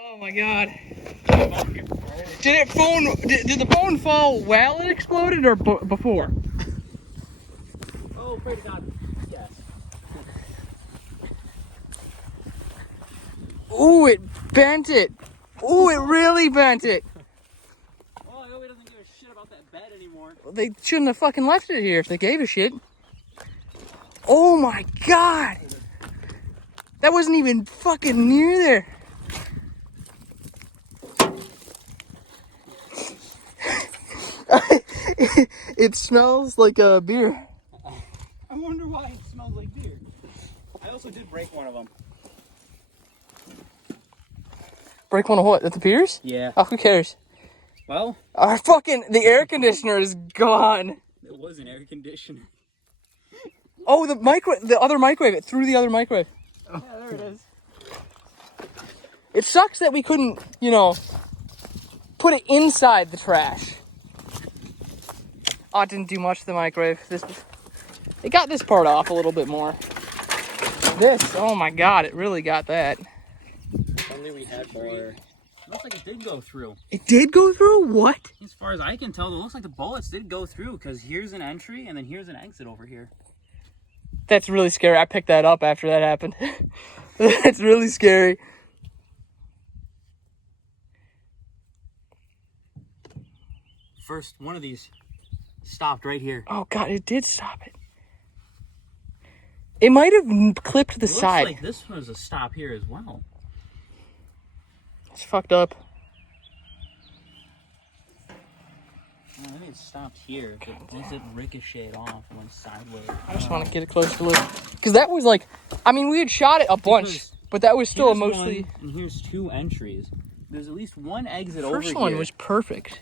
Oh my god. Did it phone? Did the phone fall while it exploded or before? Oh, pray to God. Yes. Ooh, it bent it. Ooh, it really bent it. Well, I hope he doesn't give a shit about that bed anymore. Well, they shouldn't have fucking left it here if they gave a shit. Oh my god. That wasn't even fucking near there. It smells like a beer. I wonder why it smells like beer. I also did break one of them. Break one of what? At the piers? Yeah. Oh, who cares? Well, The air conditioner is gone. it was an air conditioner. Oh, the other microwave. It threw the other microwave. Oh. Yeah, there it is. It sucks that we couldn't, put it inside the trash. Oh, it didn't do much to the microwave. It got this part off a little bit more. This, oh my god, it really got that. If only we had more. Looks like it did go through. It did go through? What? As far as I can tell, it looks like the bullets did go through because here's an entry and then here's an exit over here. That's really scary. I picked that up after that happened. That's really scary. First, one of these stopped right here. Oh god, it did stop it. It might have clipped the side. Looks like this was a stop here as well. It's fucked up. I think it stopped here. Once it ricocheted off and went sideways. I just want to get a closer look. Because that was like, we had shot it a bunch, but that was still mostly... And here's two entries. There's at least one exit over here. First one was perfect.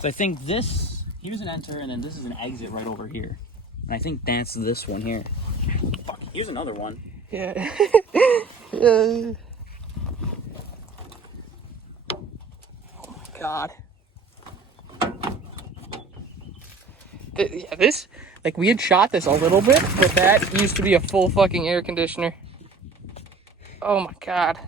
So I think here's an enter, and then this is an exit right over here. And I think that's this one here. Fuck, here's another one. Yeah. Oh my god. This, we had shot this a little bit, but that used to be a full fucking air conditioner. Oh my god.